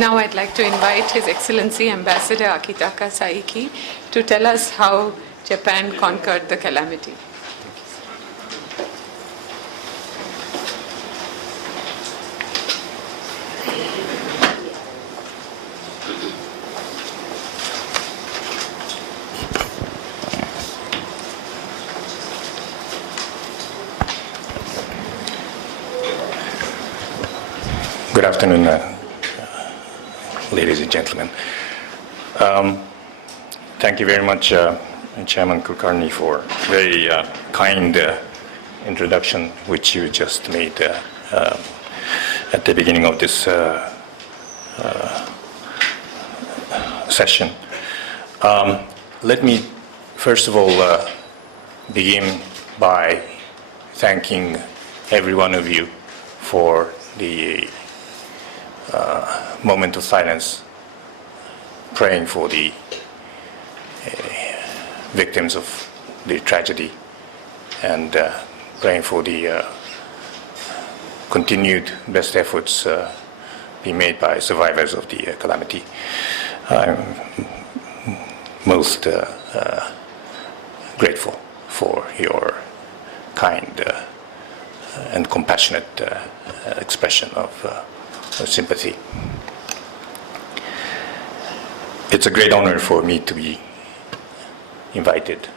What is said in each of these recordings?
Now I'd like to invite His Excellency Ambassador Akitaka Saiki to tell us how Japan conquered the calamity. Good afternoon, ladies and gentlemen. Thank you very much, Chairman Kulkarni, for very kind introduction which you just made at the beginning of this session. Let me first of all begin by thanking every one of you for the moment of silence, praying for the victims of the tragedy and praying for the continued best efforts being made by survivors of the calamity. I'm most grateful for your kind and compassionate expression of sympathy. It's a great honor for me to be invited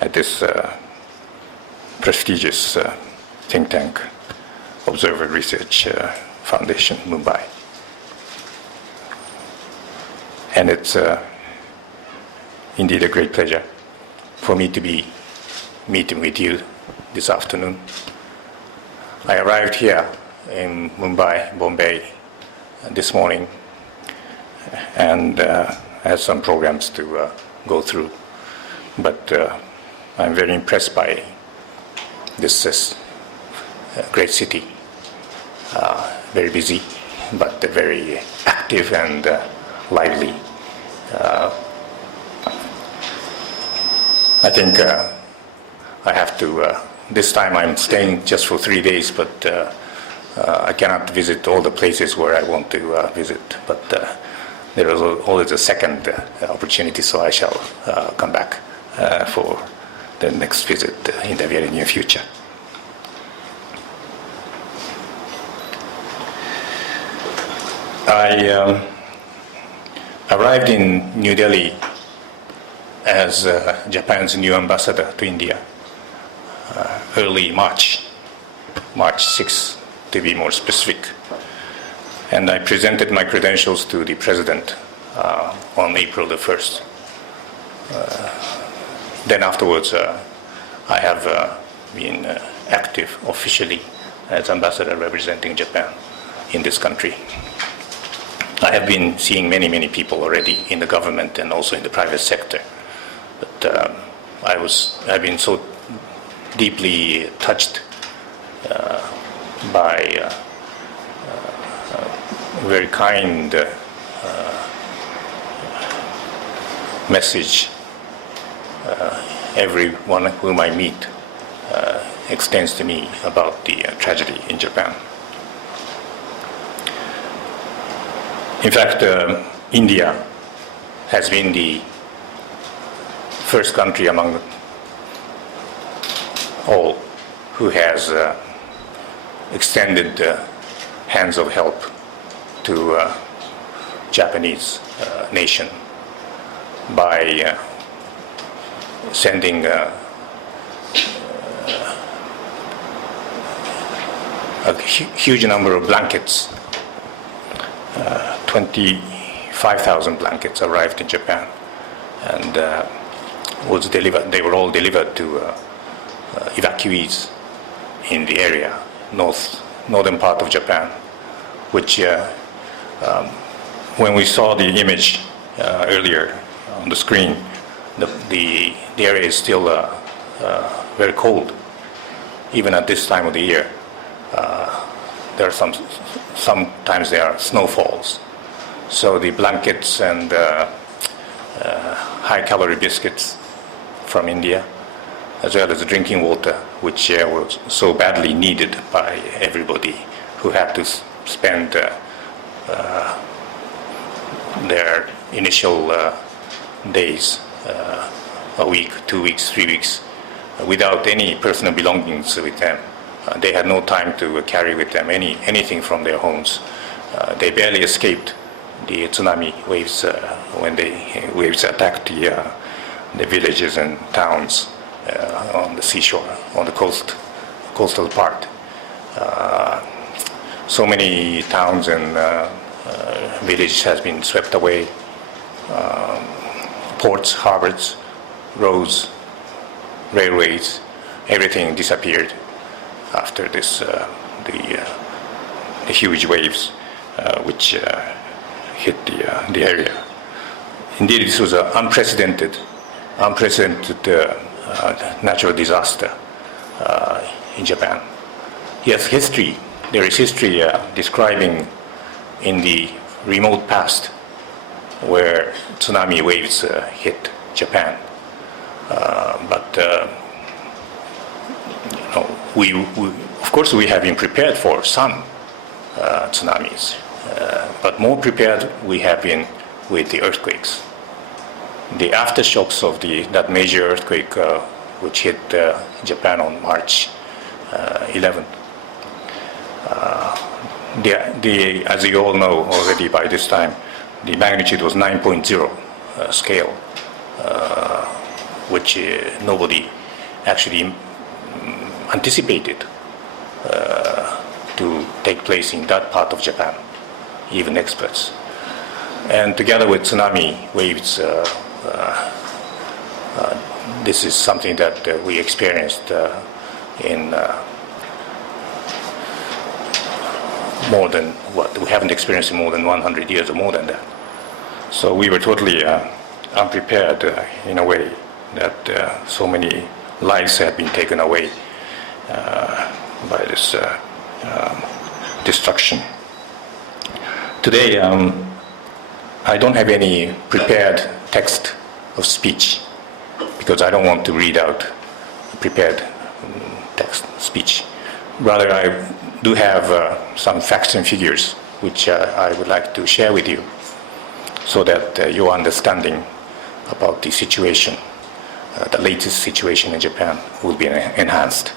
at this prestigious think tank, Observer Research Foundation, Mumbai. And it's indeed a great pleasure for me to be meeting with you this afternoon. I arrived here in Mumbai, Bombay, this morning, and had some programs to go through. But I'm very impressed by this great city, very busy, but very active and lively. I think I have to, this time I'm staying just for 3 days, but I cannot visit all the places where I want to visit, but there is always a second opportunity, so I shall come back for the next visit in the very near future. I arrived in New Delhi as Japan's new ambassador to India early March 6th, to be more specific. And I presented my credentials to the President on April the 1st. Then afterwards, I have been active officially as ambassador representing Japan in this country. I have been seeing many people already in the government and also in the private sector. But I've been so deeply touched by a very kind message everyone whom I meet extends to me about the tragedy in Japan. In fact, India has been the first country among all who has extended hands of help to Japanese nation by sending a huge number of blankets. 25,000 blankets arrived in Japan and was delivered. They were all delivered to evacuees in the area, northern part of Japan, which when we saw the image earlier on the screen, the area is still very cold, even at this time of the year. There are sometimes there are snowfalls, so the blankets and high-calorie biscuits from India, as well as drinking water, which was so badly needed by everybody who had to spend their initial days, a week, 2 weeks, 3 weeks, without any personal belongings with them. They had no time to carry with them anything from their homes. They barely escaped the tsunami waves when the waves attacked the villages and towns on the seashore, on the coastal part. So many towns and villages has been swept away. Ports, harbors, roads, railways, everything disappeared after this the huge waves which hit the area. Indeed, this was an unprecedented natural disaster in Japan. Yes, there is history describing in the remote past where tsunami waves hit Japan. But of course, we have been prepared for some tsunamis, but more prepared we have been with the earthquakes. The aftershocks of that major earthquake which hit Japan on March 11th. As you all know already by this time, the magnitude was 9.0 scale, which nobody actually anticipated to take place in that part of Japan, even experts. And together with tsunami waves, this is something that we experienced in more than what we haven't experienced in more than 100 years or more than that. So we were totally unprepared in a way that so many lives have been taken away by this destruction. Today, I don't have any prepared text of speech because I don't want to read out prepared text speech. Rather, I do have some facts and figures which I would like to share with you so that your understanding about the situation, the latest situation in Japan, will be enhanced.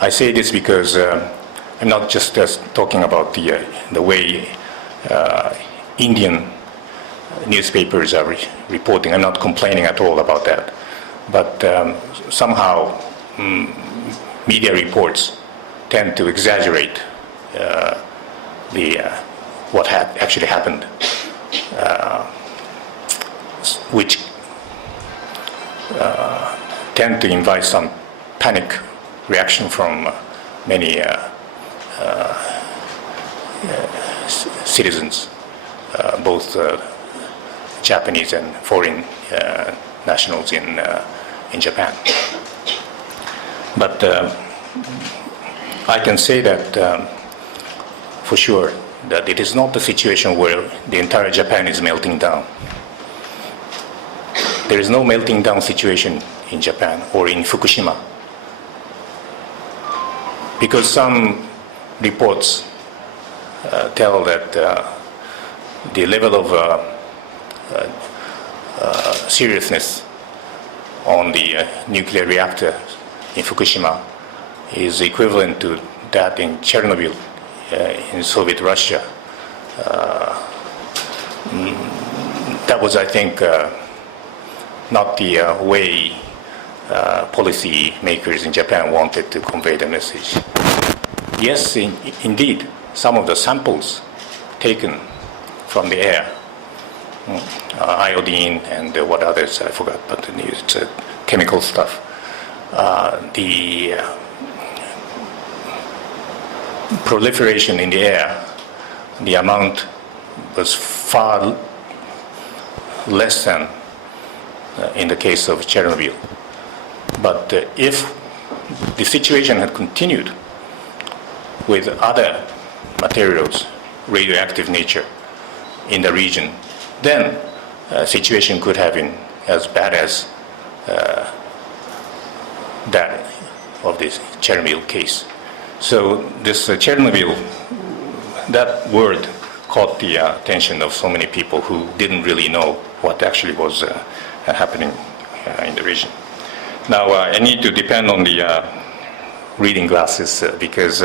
I say this because I'm not just talking about the way Indian newspapers are reporting. I'm not complaining at all about that. But somehow media reports tend to exaggerate what actually happened, which tend to invite some panic reaction from many citizens, both Japanese and foreign nationals in Japan. But I can say that for sure that it is not the situation where the entire Japan is melting down. There is no melting down situation in Japan or in Fukushima, because some reports tell that the level of seriousness on the nuclear reactor in Fukushima is equivalent to that in Chernobyl in Soviet Russia. That was, I think, not the way policy makers in Japan wanted to convey the message. Yes, indeed, some of the samples taken from the air, iodine and what others, I forgot, but it's chemical stuff. The proliferation in the air, the amount was far less than in the case of Chernobyl. But if the situation had continued with other materials, radioactive nature in the region, then the situation could have been as bad as that of this Chernobyl case. So this Chernobyl, that word caught the attention of so many people who didn't really know what actually was happening in the region. Now, I need to depend on the reading glasses because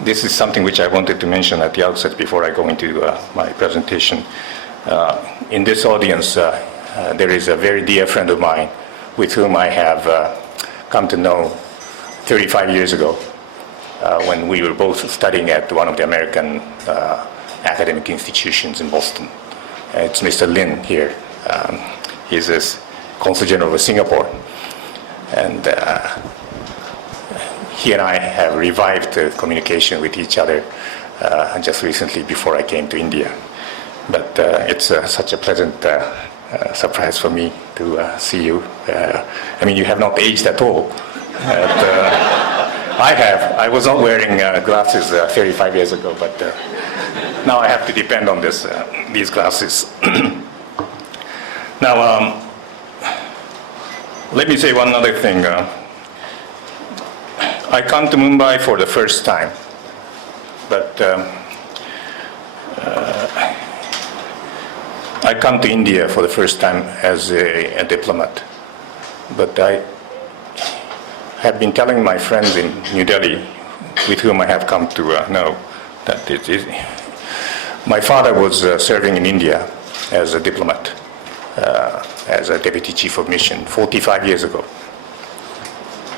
this is something which I wanted to mention at the outset before I go into my presentation. In this audience, there is a very dear friend of mine with whom I have come to know 35 years ago when we were both studying at one of the American academic institutions in Boston. It's Mr. Lin here. He's a Consul General of Singapore. And he and I have revived communication with each other just recently before I came to India. But it's such a pleasant surprise for me to see you. I mean, you have not aged at all. I have. I was not wearing glasses 35 years ago, but now I have to depend on these glasses. Now, let me say one other thing. I come to Mumbai for the first time, but I come to India for the first time as a diplomat. But I have been telling my friends in New Delhi, with whom I have come to know, that my father was serving in India as a diplomat, as a deputy chief of mission 45 years ago.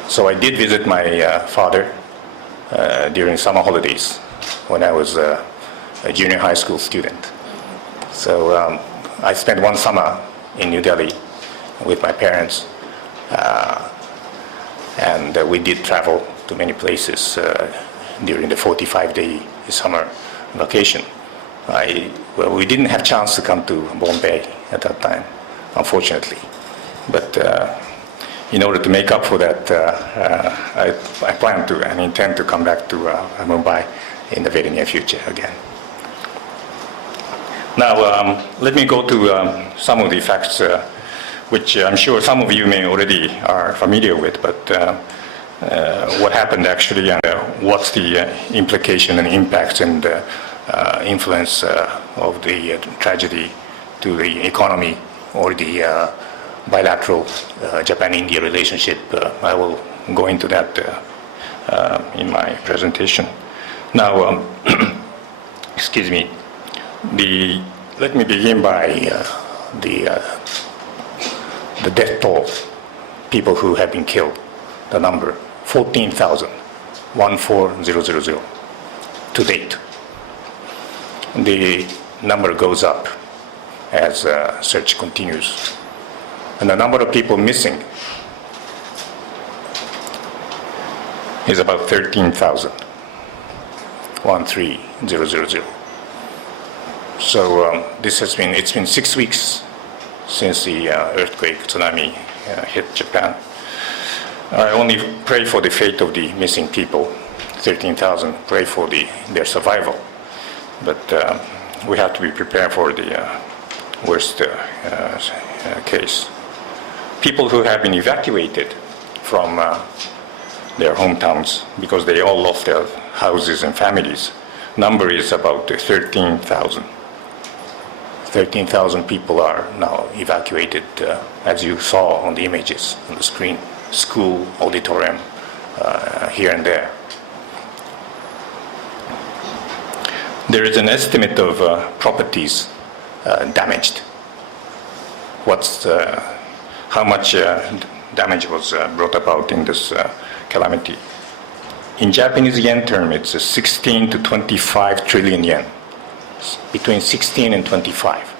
So I did visit my father during summer holidays when I was a junior high school student. So I spent one summer in New Delhi with my parents, and we did travel to many places during the 45-day summer vacation. We didn't have a chance to come to Bombay at that time, unfortunately. But in order to make up for that, I plan to and intend to come back to Mumbai in the very near future again. Now, let me go to some of the facts which I'm sure some of you may already are familiar with, but what happened actually and what's the implication and impacts and influence of the tragedy to the economy or the bilateral Japan-India relationship. I will go into that in my presentation. Now, excuse me. Let me begin by the death toll, people who have been killed, the number, 14,000, 14,000 to date. The number goes up as search continues. And the number of people missing is about 13,000, 13,000. So it's been 6 weeks since the earthquake, tsunami hit Japan. I only pray for the fate of the missing people, 13,000, pray for their survival. But we have to be prepared for the worst case. People who have been evacuated from their hometowns because they all lost their houses and families, number is about 13,000. 13,000 people are now evacuated, as you saw on the images on the screen, school, auditorium, here and there. There is an estimate of properties damaged. How much damage was brought about in this calamity? In Japanese yen term, it's 16 to 25 trillion yen. Between 16 and 25.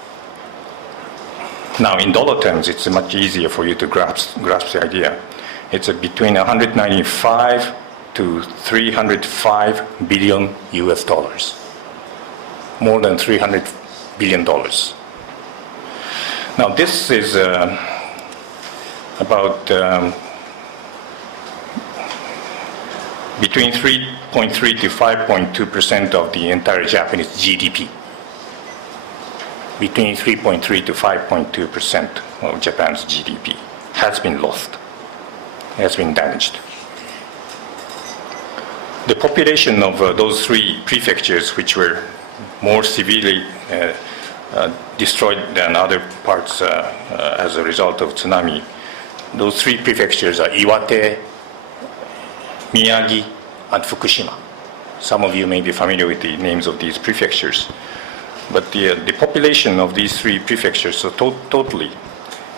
Now, in dollar terms, it's much easier for you to grasp the idea. It's between 195 to 305 billion US dollars. More than $300 billion. Now, this is about between 3.3 to 5.2% of the entire Japanese GDP. Between 3.3 to 5.2% of Japan's GDP has been lost, has been damaged. The population of those three prefectures, which were more severely destroyed than other parts as a result of tsunami. Those three prefectures are Iwate, Miyagi, and Fukushima. Some of you may be familiar with the names of these prefectures. But the population of these three prefectures, so totally,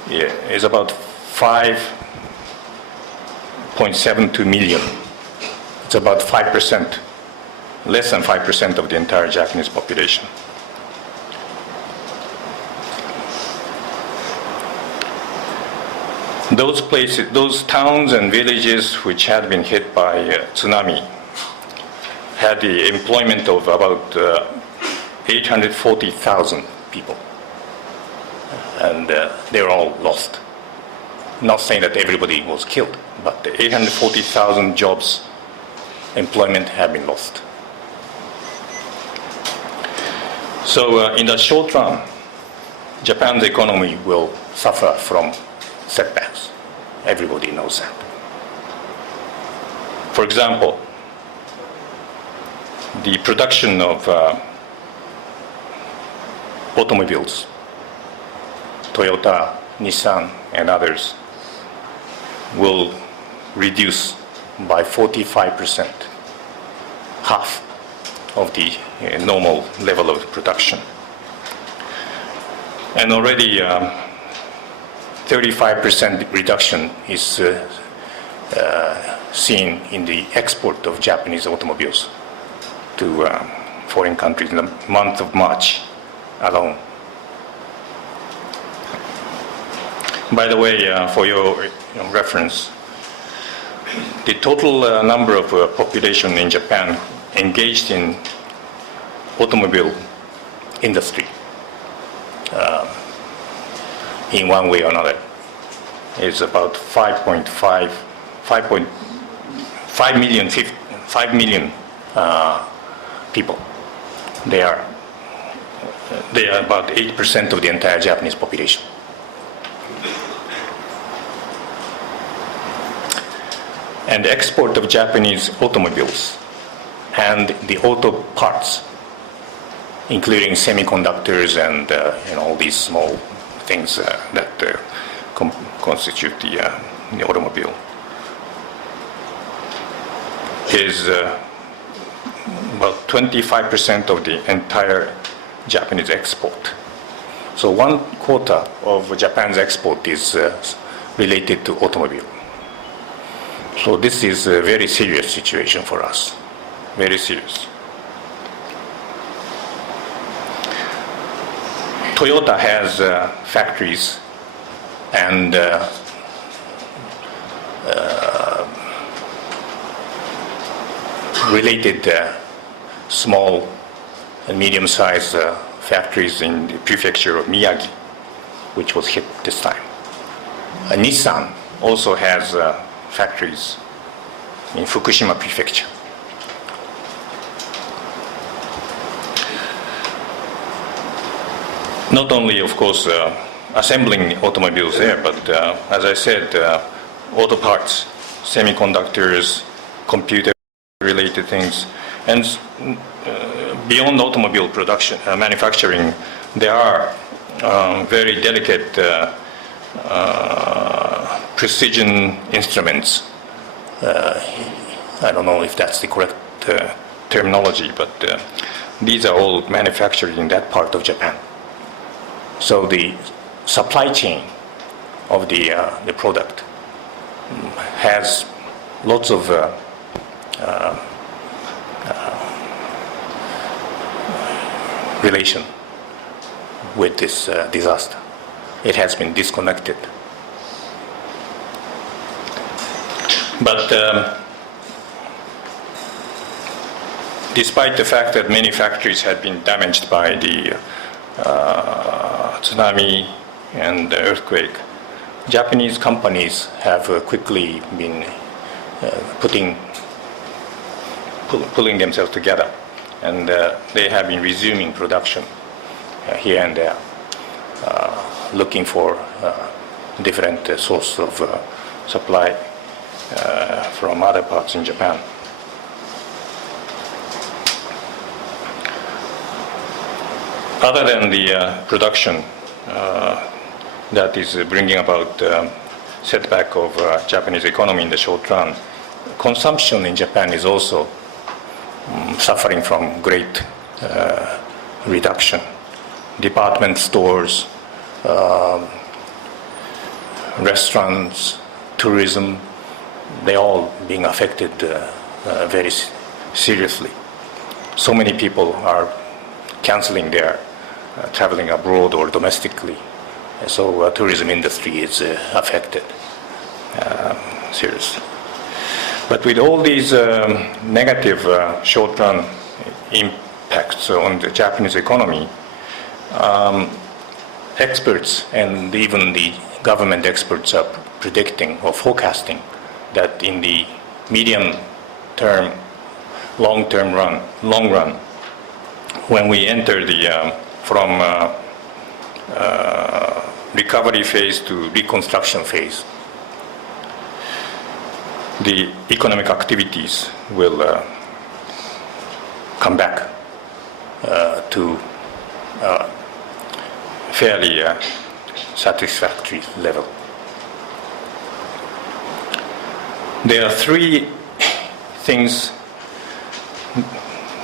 is about 5.72 million. It's about 5%, less than 5% of the entire Japanese population. Those places, those towns and villages which had been hit by tsunami had the employment of about 840,000 people. And they were all lost. Not saying that everybody was killed, but the 840,000 jobs, employment have been lost. So in the short run, Japan's economy will suffer from setbacks. Everybody knows that. For example, the production of automobiles, Toyota, Nissan, and others, will reduce by 45%, half of the normal level of production. And already 35% reduction is seen in the export of Japanese automobiles to foreign countries in the month of March alone. By the way, for your reference, the total number of population in Japan engaged in automobile industry in one way or another is about 5 million people. They are about 8% of the entire Japanese population. And the export of Japanese automobiles and the auto parts, including semiconductors and all these small things that constitute the automobile, is about 25% of the entire Japanese export. So 1/4 of Japan's export is related to automobile. So this is a very serious situation for us, very serious. Toyota has factories and related small and medium-sized factories in the prefecture of Miyagi, which was hit this time. Nissan also has factories in Fukushima prefecture. Not only, of course, assembling automobiles there, but as I said, auto parts, semiconductors, computer-related things, and beyond automobile production, manufacturing, there are very delicate precision instruments. I don't know if that's the correct terminology, but these are all manufactured in that part of Japan. So the supply chain of the product has lots of relation with this disaster. It has been disconnected. But despite the fact that many factories had been damaged by the tsunami and the earthquake, Japanese companies have quickly been pulling themselves together, and they have been resuming production here and there, looking for different sources of supply from other parts in Japan. Other than the production that is bringing about setback of Japanese economy in the short run, consumption in Japan is also suffering from great reduction. Department stores, restaurants, tourism, they all being affected very seriously. So many people are canceling their traveling abroad or domestically. So tourism industry is affected seriously. But with all these negative short-run impacts on the Japanese economy, experts and even the government experts are predicting or forecasting that in the medium term, long run, when we enter the from recovery phase to reconstruction phase, the economic activities will come back to fairly satisfactory level. There are three things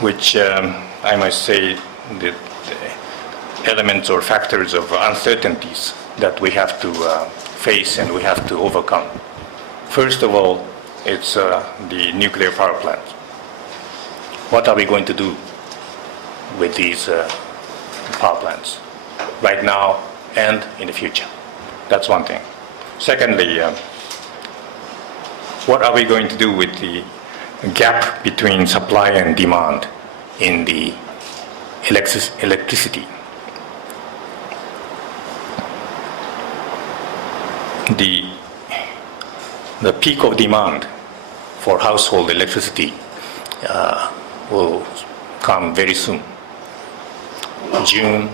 which I must say the elements or factors of uncertainties that we have to face and we have to overcome. First of all, it's the nuclear power plant. What are we going to do with these power plants right now and in the future? That's one thing. Secondly, what are we going to do with the gap between supply and demand in the electricity? The peak of demand for household electricity will come very soon. June,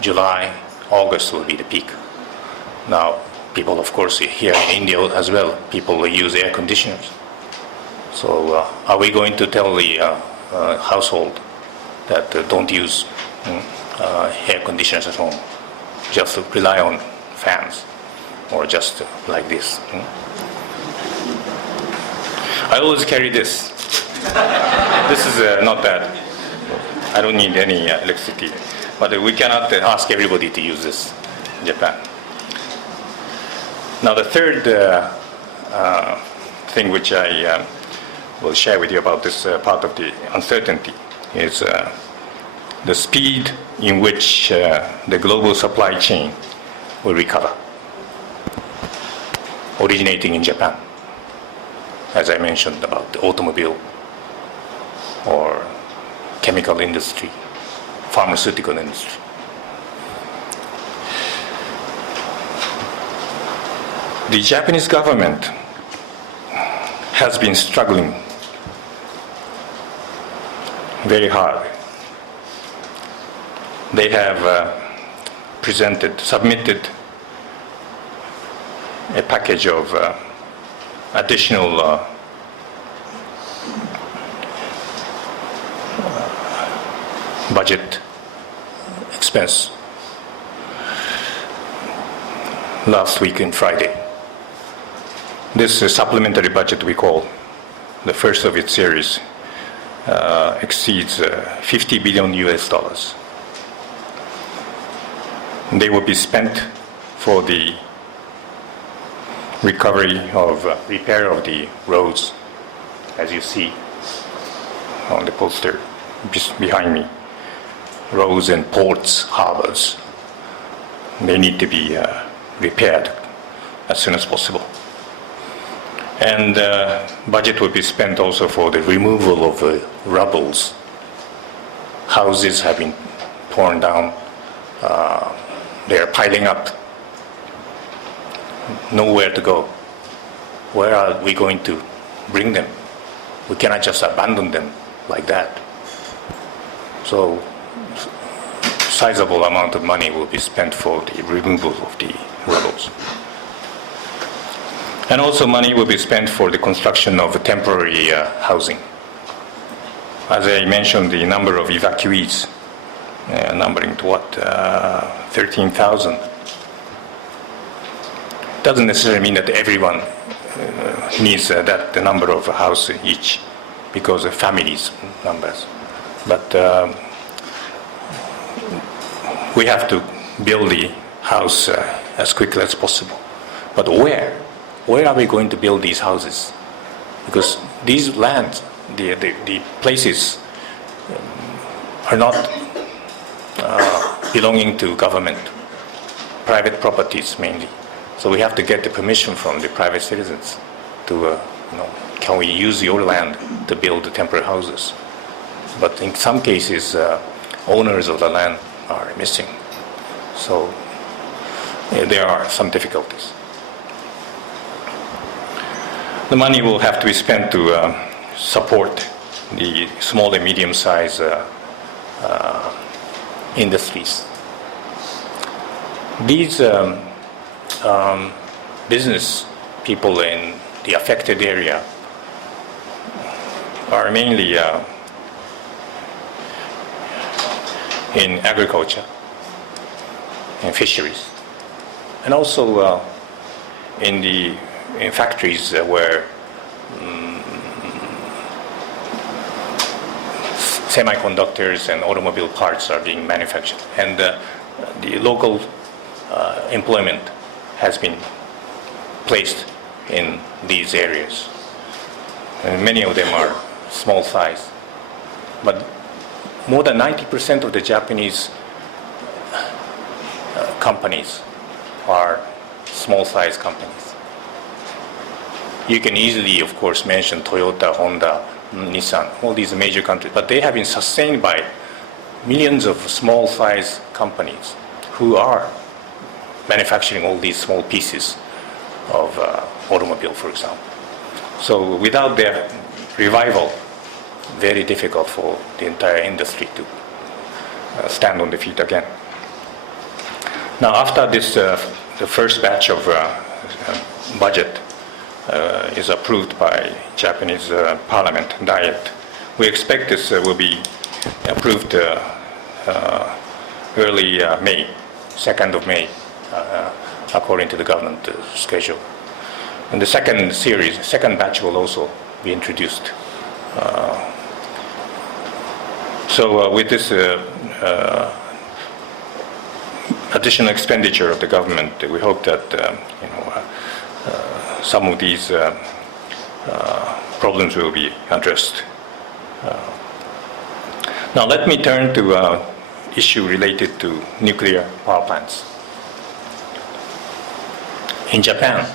July, August will be the peak. Now, people, of course, here in India as well, people will use air conditioners. So are we going to tell the household that don't use air conditioners at home, just rely on fans, or just like this? I always carry this. This is not bad. I don't need any electricity. But we cannot ask everybody to use this in Japan. Now the third thing which I will share with you about this part of the uncertainty is the speed in which the global supply chain will recover, originating in Japan. As I mentioned about the automobile or chemical industry, pharmaceutical industry. The Japanese government has been struggling very hard. They have submitted a package of additional budget expense last week on Friday. This supplementary budget we call the first of its series exceeds 50 billion US dollars. They will be spent for the recovery of repair of the roads, as you see on the poster just behind me. Roads and ports, harbors, they need to be repaired as soon as possible. And budget will be spent also for the removal of rubbles. Houses have been torn down. They are piling up. Nowhere to go. Where are we going to bring them? We cannot just abandon them like that. So, sizable amount of money will be spent for the removal of the rubbles. And also money will be spent for the construction of temporary housing. As I mentioned, the number of evacuees numbering to what, 13,000. Doesn't necessarily mean that everyone needs that the number of a house each, because of families numbers. But we have to build the house as quickly as possible. But where? Where are we going to build these houses? Because these lands, the places are not belonging to government, private properties mainly. So we have to get the permission from the private citizens to, can we use your land to build the temporary houses? But in some cases, owners of the land are missing. So there are some difficulties. The money will have to be spent to support the small and medium-sized industries. These business people in the affected area are mainly in agriculture and fisheries, and also in factories where semiconductors and automobile parts are being manufactured, and the local employment has been placed in these areas. And many of them are small size. But more than 90% of the Japanese companies are small size companies. You can easily, of course, mention Toyota, Honda, Nissan, all these major countries, but they have been sustained by millions of small size companies who are manufacturing all these small pieces of automobile, for example. So without their revival, very difficult for the entire industry to stand on the feet again. Now, after this, the first batch of budget is approved by Japanese Parliament Diet, we expect this will be approved early May, 2nd of May, according to the government schedule. And the second batch will also be introduced. So with this additional expenditure of the government, we hope that some of these problems will be addressed. Now let me turn to issue related to nuclear power plants. In Japan,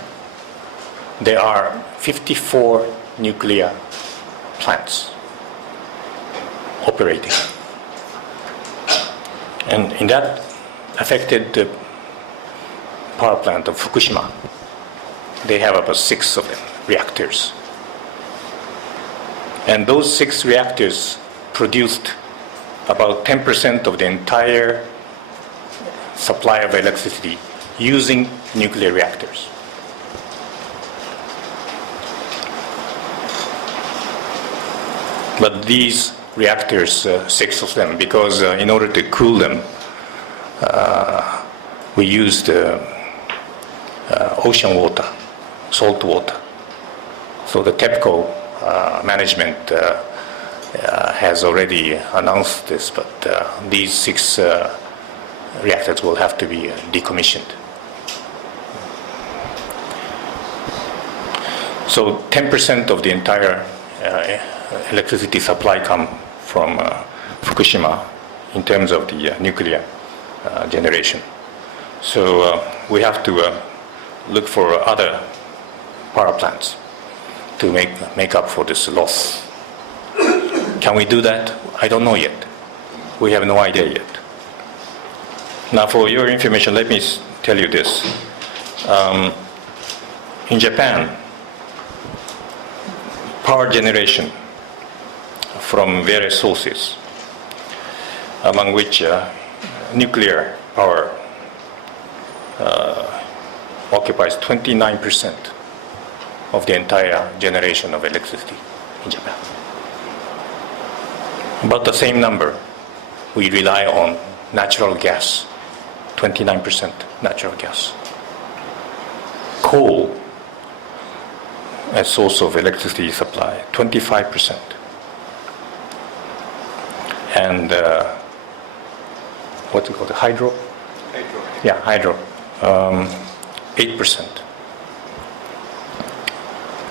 there are 54 nuclear plants operating. And in that affected power plant of Fukushima, they have about 6 of them, reactors. And those 6 reactors produced about 10% of the entire supply of electricity using nuclear reactors. But these reactors, 6 of them, because in order to cool them, we used ocean water, salt water. So the TEPCO management has already announced this, but these 6 reactors will have to be decommissioned. So 10% of the entire electricity supply come from Fukushima in terms of the nuclear generation. So we have to look for other power plants to make up for this loss. Can we do that? I don't know yet. We have no idea yet. Now, for your information, let me tell you this. In Japan, power generation from various sources, among which nuclear power occupies 29% of the entire generation of electricity in Japan. About the same number we rely on natural gas, 29% natural gas. Coal as source of electricity supply, 25%. And what do you call it, hydro? Hydro. Yeah, hydro, 8%.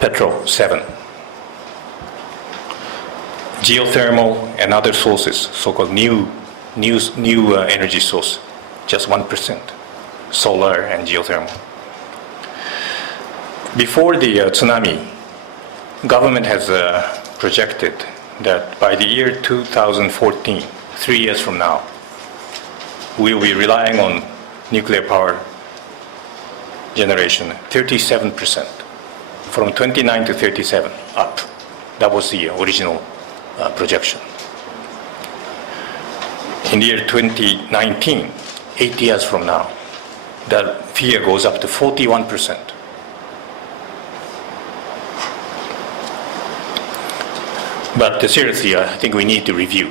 Petrol, 7. Geothermal and other sources, so-called new energy source, just 1%. Solar and geothermal. Before the tsunami, government has projected that by the year 2014, 3 years from now, we will be relying on nuclear power generation 37%, from 29 to 37 up. That was the original projection. In the year 2019, 8 years from now, that figure goes up to 41%. But seriously, I think we need to review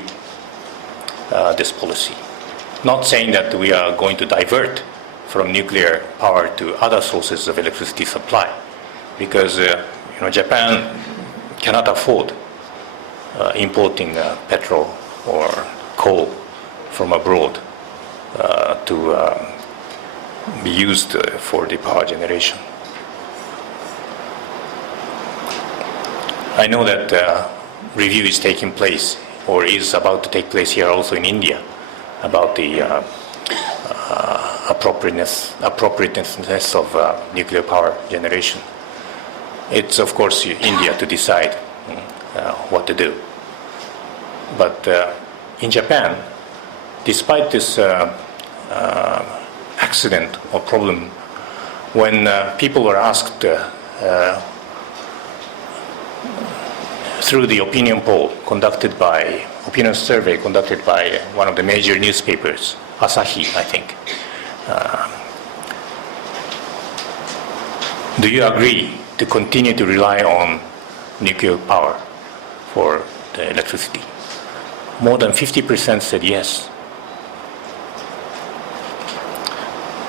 this policy. Not saying that we are going to divert from nuclear power to other sources of electricity supply, because Japan cannot afford importing petrol or coal from abroad to be used for the power generation. I know that review is taking place, or is about to take place here also in India, about the appropriateness of nuclear power generation. It's of course India to decide what to do. But in Japan, despite this accident or problem, when people were asked through the opinion survey conducted by one of the major newspapers, Asahi, I think. Do you agree to continue to rely on nuclear power for the electricity? More than 50% said yes.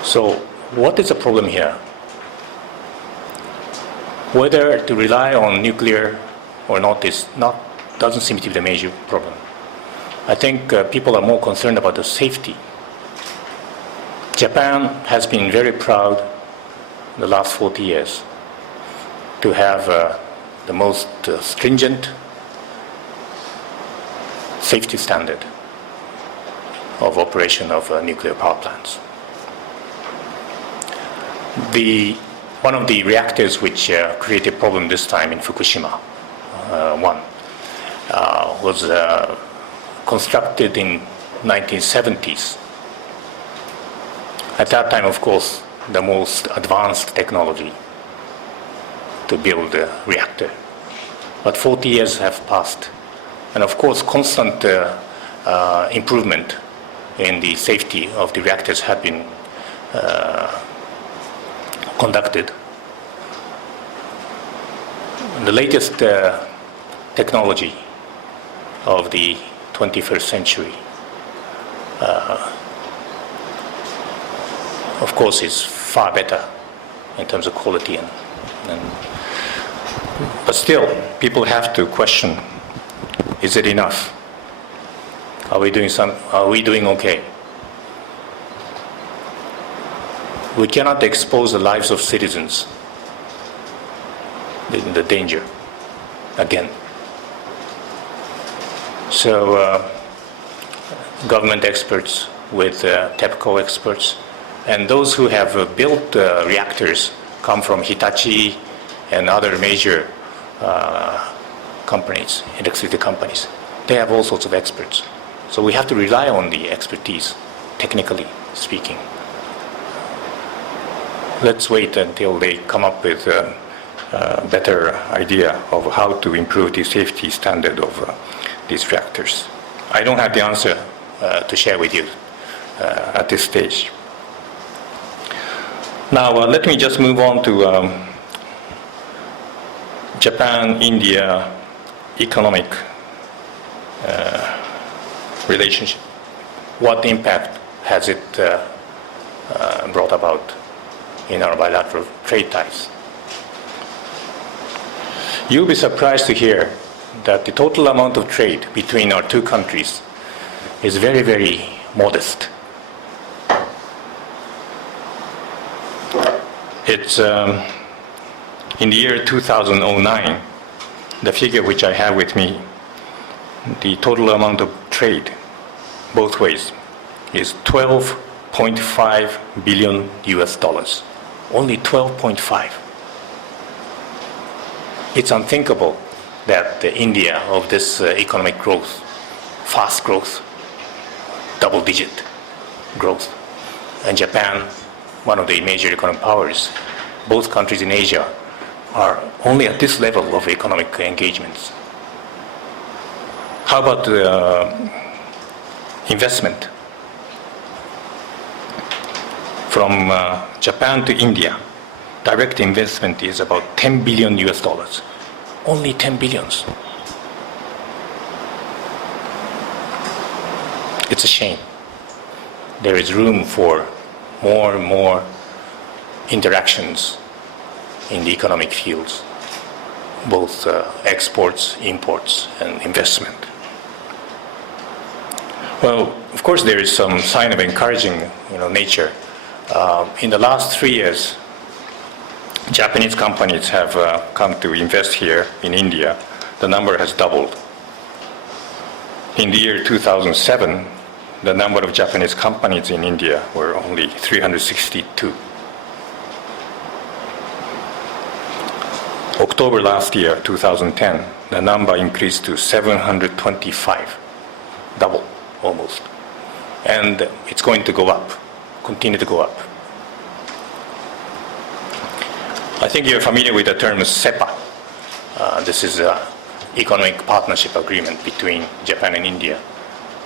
So what is the problem here? Whether to rely on nuclear or not doesn't seem to be the major problem. I think people are more concerned about the safety. Japan has been very proud in the last 40 years to have the most stringent safety standard of operation of nuclear power plants. One of the reactors which created problem this time in Fukushima, one, was constructed in 1970s. At that time, of course, the most advanced technology to build a reactor. But 40 years have passed. And of course, constant improvement in the safety of the reactors have been conducted. The latest technology of the 21st century, of course, is far better in terms of quality, but still, people have to question: is it enough? Are we doing okay? We cannot expose the lives of citizens in the danger again. So government experts with TEPCO experts and those who have built reactors come from Hitachi and other major companies, electricity companies. They have all sorts of experts. So we have to rely on the expertise, technically speaking. Let's wait until they come up with a better idea of how to improve the safety standard of these reactors. I don't have the answer to share with you at this stage. Now, let me just move on to Japan-India economic relationship. what impact has it brought about in our bilateral trade ties. You'll be surprised to hear that the total amount of trade between our two countries is very, very modest. It's in the year 2009, the figure which I have with me, the total amount of trade, both ways, is 12.5 billion US dollars. Only 12.5. It's unthinkable that India, of this economic growth, fast growth, double-digit growth, and Japan, one of the major economic powers, both countries in Asia are only at this level of economic engagements. How about investment? From Japan to India, direct investment is about 10 billion US dollars. Only 10 billions. It's a shame. There is room for more and more interactions in the economic fields, both exports, imports, and investment. Well, of course, there is some sign of encouraging, nature. In the last 3 years, Japanese companies have come to invest here in India. The number has doubled. In the year 2007, the number of Japanese companies in India were only 362. October last year, 2010, the number increased to 725, double almost. And it's going to go up, continue to go up. I think you're familiar with the term SEPA. This is an economic partnership agreement between Japan and India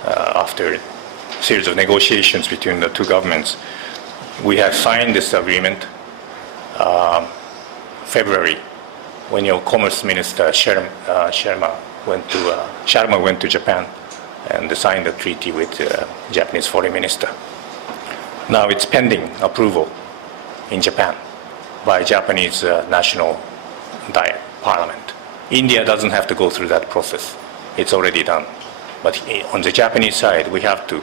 after a series of negotiations between the two governments. We have signed this agreement February when your Commerce Minister Sharma went to Japan and signed the treaty with the Japanese Foreign Minister. Now it's pending approval in Japan by Japanese National Diet Parliament. India doesn't have to go through that process. It's already done. But on the Japanese side, we have to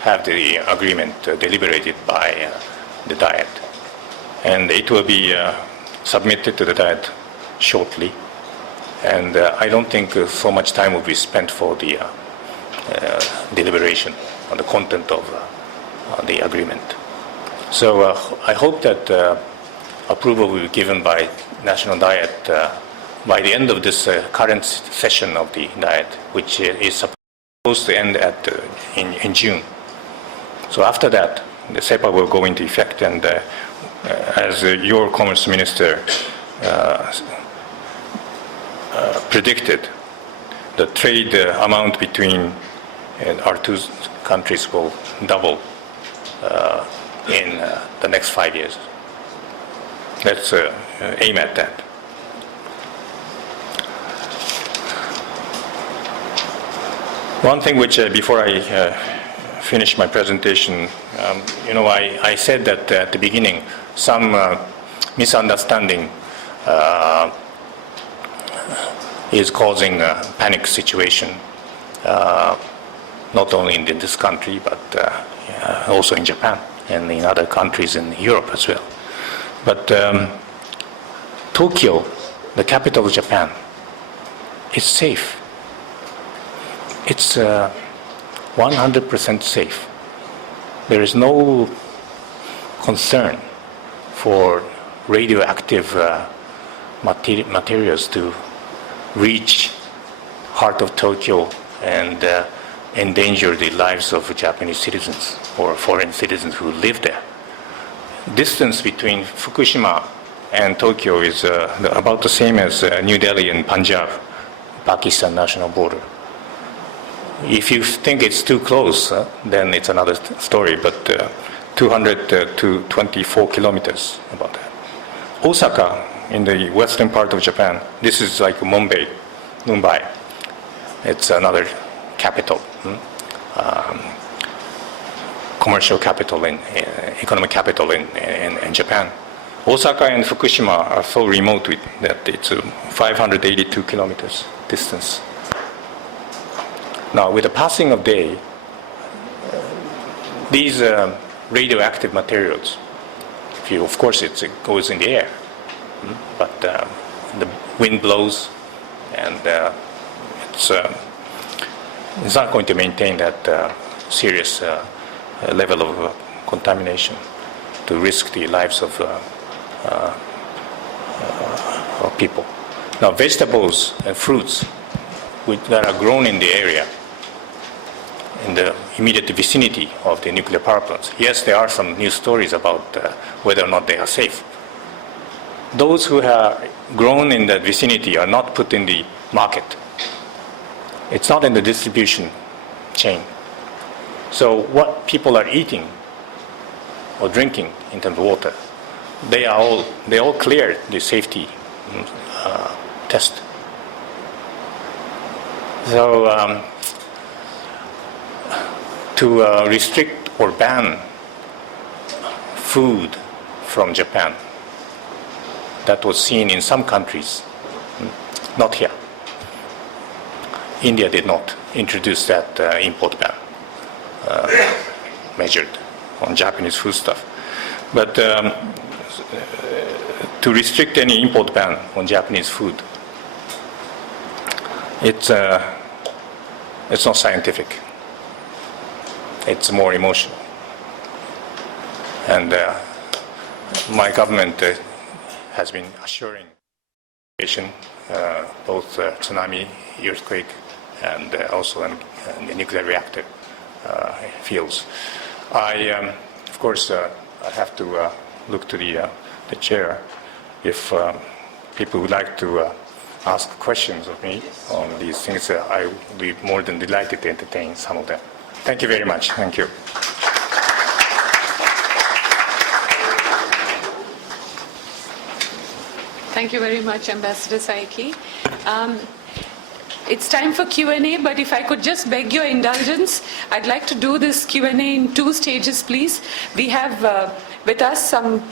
have the agreement deliberated by the Diet. And it will be submitted to the Diet shortly. And I don't think so much time will be spent for the deliberation on the content of the agreement. So I hope that approval will be given by National Diet by the end of this current session of the Diet, which is supposed to end in June. So after that, the SEPA will go into effect, and as your Commerce Minister predicted, the trade amount between our two countries will double in the next 5 years. Let's aim at that. One thing which, before I finish my presentation, I said that at the beginning, some misunderstanding is causing a panic situation, not only in this country, but also in Japan and in other countries in Europe as well. But Tokyo, the capital of Japan, is safe. It's 100% safe. There is no concern for radioactive materials to reach heart of Tokyo and endanger the lives of Japanese citizens or foreign citizens who live there. Distance between Fukushima and Tokyo is about the same as New Delhi and Punjab, Pakistan national border. If you think it's too close, then it's another story, but 200 to 24 kilometers about that. Osaka, in the western part of Japan, this is like Mumbai. It's another capital. commercial capital and economic capital in Japan. Osaka and Fukushima are so remote that it's 582 kilometers distance. Now, with the passing of day, these radioactive materials, of course it goes in the air, but the wind blows and it's not going to maintain that serious level of contamination to risk the lives of people. Now, vegetables and fruits that are grown in the area, in the immediate vicinity of the nuclear power plants. Yes, there are some news stories about whether or not they are safe. Those who are grown in that vicinity are not put in the market. It's not in the distribution chain. So what people are eating or drinking in terms of water, they all cleared the safety test. So to restrict or ban food from Japan, that was seen in some countries, not here. India did not introduce that import ban measured on Japanese foodstuff. But to restrict any import ban on Japanese food, it's not scientific. It's more emotional. And my government has been assuring both tsunami, earthquake, and also in the nuclear reactor fields. Of course, I have to look to the chair if people would like to ask questions of me on these things. I will be more than delighted to entertain some of them. Thank you very much. Thank you. Thank you very much, Ambassador Saiki. It's time for Q&A, but if I could just beg your indulgence, I'd like to do this Q&A in 2 stages, please. We have with us some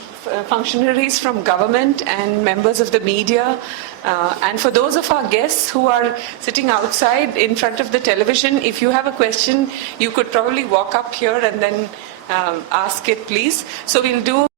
functionaries from government and members of the media. And for those of our guests who are sitting outside in front of the television, if you have a question, you could probably walk up here and then ask it, please. So we'll do